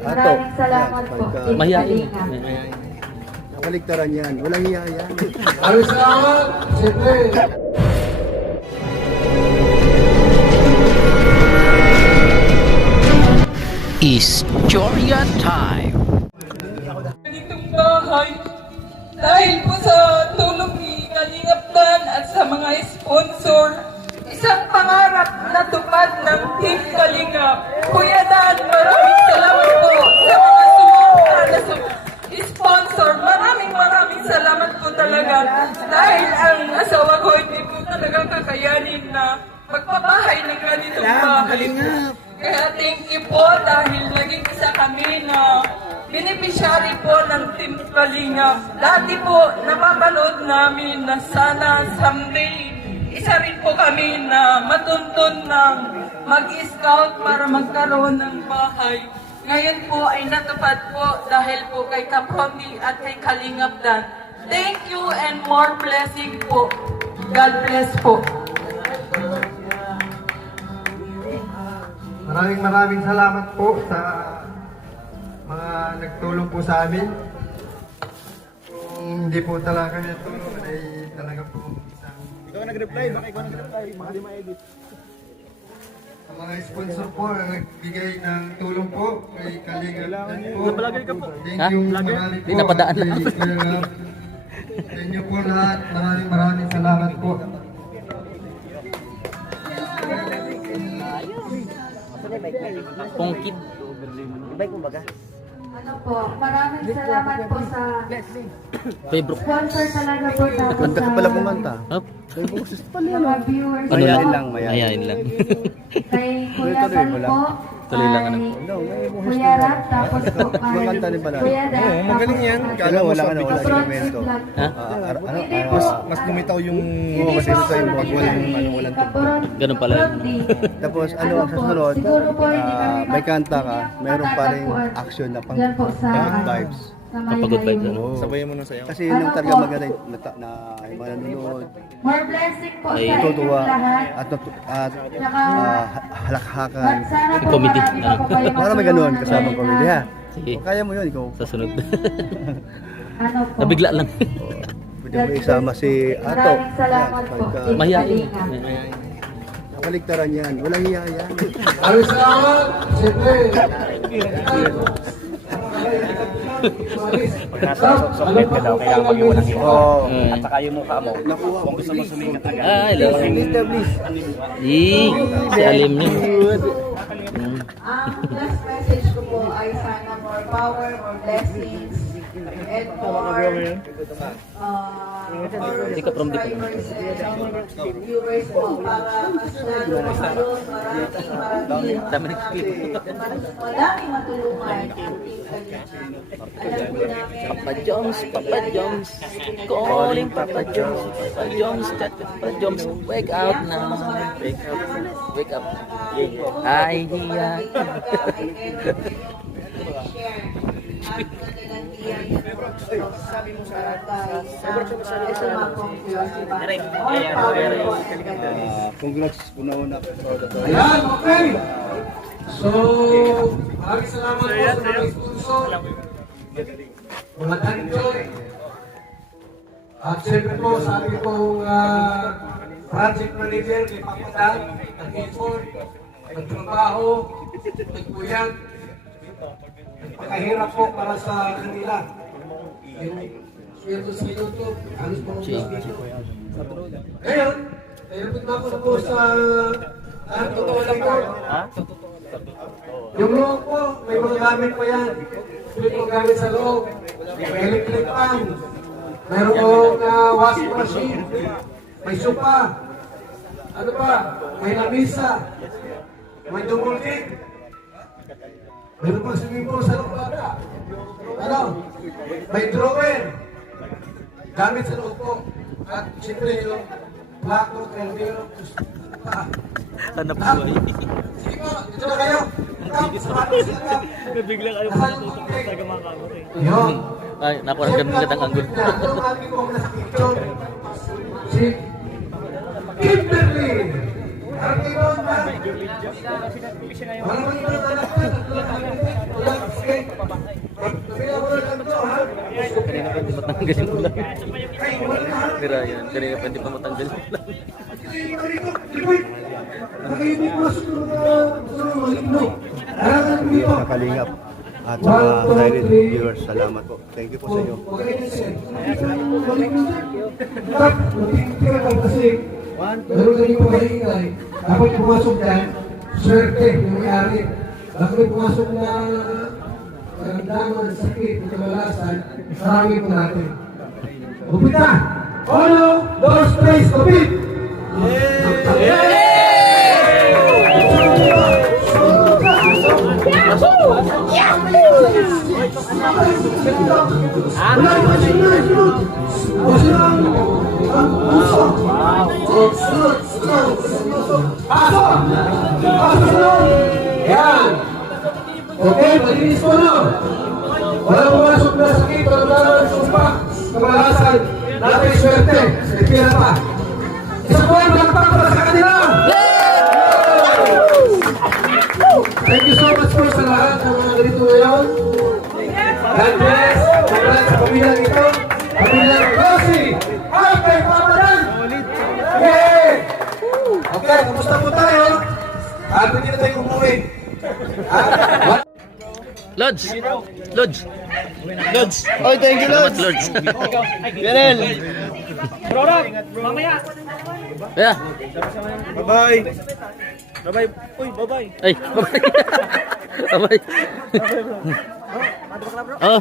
Ato. Maraming salamat po. Mahihain. Nakaligtaran yan. Walang hiya yan. Maraming salamat. Siyempre. Historia time. Ganitong bahay dahil po sa tulong ni Kalingap Dan at sa mga sponsor, isang pangarap na tupad ng Team Kalingap. Kuya Dan, maraming salamat po sa mga sumuporta na sponsor. Maraming salamat po talaga dahil ang asawa ko hindi po talaga kakayanin na magpabahay ng ganitong bahay. Kaya thank you po dahil naging isa kami na beneficiary po ng Team Kalingap. Dati po napapanood namin na sana someday isa rin po kami na matuntun ng mag-scout para magkaroon ng bahay. Ngayon po ay natupad po dahil po kay Kapromi at kay Kalingap Dan. Thank you and more blessing po. God bless po. Maraming salamat po sa mga nagtulong po sa amin. Kung hindi po talaga kami nagtulong, ay talaga po isang... Ikaw nag-reply. Baka ikaw nag-reply. Baka di ma-edit. Sa mga sponsor po na nagbigay ng tulong po kay Kalingap po. Thank you marami po. Di napadaan lang. Sa inyo po lahat, maraming salamat po. Pungkit. Ano po, maraming salamat po sa Favorite. sponsor talaga po tapos Kanta ka pala kumanta. Up. mga viewers Ano po. lang? Mayayain. Mayayain lang. Kay Kuya Bal po, Tuloy lang, ano? Kuya Rat, tapos po kay Kumakanta din pala. Kuya Dan, Oo, magaling yan. Kala wala ka na, wala Kapron instrumento. Vlog. Ha? Mas lumitaw yung kasi sa yung pag walang Kapron Ganun pala yun. Vlog din. Tapos ano ang po, susunod, siguro po hindi kami may kanta ka, meron pa rin matatagpuan. action na pang Dyan po sa vibes. sa Papagood vibes, Maligaya. ano? Oo. Sabayan mo ng sayaw. Kasi yung talaga maganda na yung mga nanonood, More blessing po Ay, sa inyong tutuwa lahat. at Tsaka, halakhakan. sana po Comedy, marami pa po kayo Para may ganun kasama matulungan comedy ha. Sige. Kung kaya mo yun, ikaw. Sa sunod. Ano po. Nabigla lang. Pwede mo isama si Ato. Maraming salamat po. Pagka Mahihain. nakaligtaran yan, walang hiya yan. Maraming salamat. Siyempre. Pag nasa submit ka daw, kailangan mag iwan ng iwan. Oo. At saka yung mukha mo, kung gusto mo sumikat agad. Ay, lang. Mr. Bliss. Si Alim niya. Ang last message ko po ay sana more power, more blessings, and more Hindi ka from dito. subscribers and viewers po para mas lalo makaroon Dami ng clip. madaming matulungan ang Team Kalingap. Alam po namin Papa Jones, calling Papa Jones, Papa Jones, wake up now, wake up. Ay, hiya. Congrats, una-una. Ayan, okay. So, maraming salamat po sa mga sponsor. Mga Danjoy. At siyempre po sa ating pong project manager, ni Papadan, nag-effort, nagtrabaho, nagpuyat. Napakahirap po para sa kanila. Yung sweldo sa YouTube, halos po ngayon, nilapit na ako na po sa totoo lang po. Yung loob po, may mga gamit pa yan. May mga gamit sa loob. May electric fan. Meron po washing machine. May sopa. Ano pa? May lamisa. May dumultig. Meron pa swimming pool sa loob bata. Ano? May drawer. Gamit sa loob po. At siyempre yung plako, kaldero, Hanap buhay. sige po, dito na kayo. Biglang ayaw mo natutok sa talaga mga kamot eh. Yun. Ay, nakuha ng gandang anggol. Yung ating pong nasa picture, si Kimberly Arkiron na. Maraming mga anak na, tatlo na ulang skate. Kaya wala lang to, ha? Kanina pa hindi matanggal yung ulan. Pero yan, kanina pa hindi pa matanggal yung ulan. Nakahibig masok ng mga maligno. Arangan mo Video ito. na kalingap. At sa mga silent viewers, salamat po. Thank you po sa inyo. Kasi meron na yung pagkaingay. Dapat pumasok yan, swerte yung may-ari. Bakit may pumasok na karamdaman, sakit, kamalasan, sarami po natin. Upita! Ono, dos, tres, kapit! Yan. Okay, malinis po na. Walang pumasok na sakit, walang laman, sumpa, kamalasan, natin swerte, pipira pa. Isa po ang malakpak para sa kanila. Thank you so much po sa lahat ng mga ganito ngayon. God bless. Congrats sa pamilyang ito. Pamilyang Rossi. Ay, kay Papa Dan. Yay! Okay, kamusta po tayo? At hindi na tayo umuwi. Lods! Lods! Lods! Oh, thank you, Salamat, Lord. Lods! Ganel. Kaya! Bye-bye. Bye-bye. Uy, bye-bye. Ay! Bye-bye! Bye-bye! Oh!